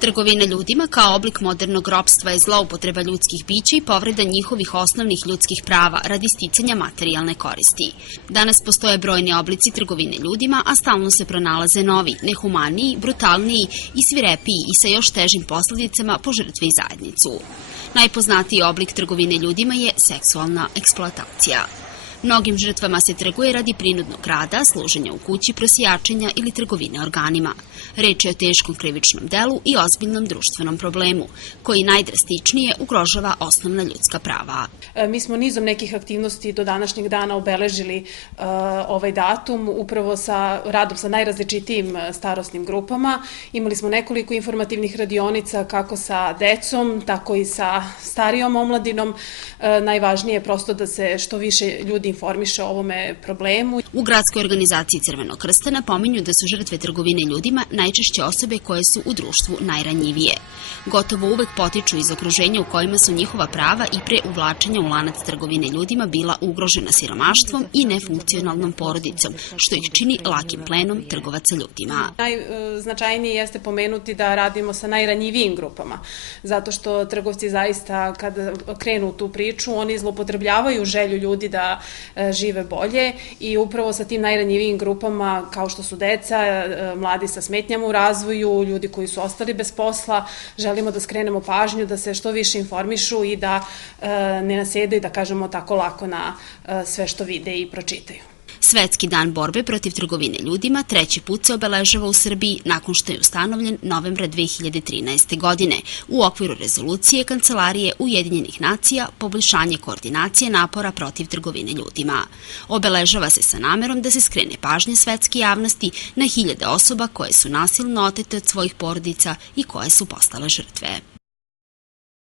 Trgovina ljudima kao oblik modernog ropstva je zloupotreba ljudskih bića i povreda njihovih osnovnih ljudskih prava radi sticanja materijalne koristi. Danas postoje brojni oblici trgovine ljudima, a stalno se pronalaze novi, nehumaniji, brutalniji i svirepiji i sa još težim posledicama po žrtve i zajednicu. Najpoznatiji oblik trgovine ljudima je seksualna eksploatacija. Mnogim žrtvama se trguje radi prinudnog rada, služenja u kući, prosijačenja ili trgovine organima. Reč je o teškom krivičnom delu i ozbiljnom društvenom problemu, koji najdrastičnije ugrožava osnovna ljudska prava. Mi smo nizom nekih aktivnosti do današnjeg dana obeležili ovaj datum, upravo sa radom sa najrazličitijim starosnim grupama. Imali smo nekoliko informativnih radionica kako sa decom, tako i sa starijom omladinom. Najvažnije je prosto da se što više ljudi informiše o ovome problemu. U gradskoj organizaciji Crvenog krsta napominju da su žrtve trgovine ljudima najčešće osobe koje su u društvu najranjivije. Gotovo uvek potiču iz okruženja u kojima su njihova prava i pre uvlačenja u lanac trgovine ljudima bila ugrožena siromaštvom i nefunkcionalnom porodicom, što ih čini lakim plenom trgovaca ljudima. Najznačajnije jeste pomenuti da radimo sa najranjivijim grupama, zato što trgovci zaista kada krenu u tu priču, oni zloupotrebljavaju želju ljudi da žive bolje i upravo sa tim najranjivijim grupama kao što su deca, mladi sa smetnjama u razvoju, ljudi koji su ostali bez posla, želimo da skrenemo pažnju, da se što više informišu i da ne nasedaju, da kažemo tako lako na sve što vide i pročitaju. Svetski dan borbe protiv trgovine ljudima treći put se obeležava u Srbiji nakon što je ustanovljen novembra 2013. godine u okviru rezolucije Kancelarije Ujedinjenih nacija poboljšanje koordinacije napora protiv trgovine ljudima. Obeležava se sa namerom da se skrene pažnje svetske javnosti na hiljade osoba koje su nasilno otete od svojih porodica i koje su postale žrtve.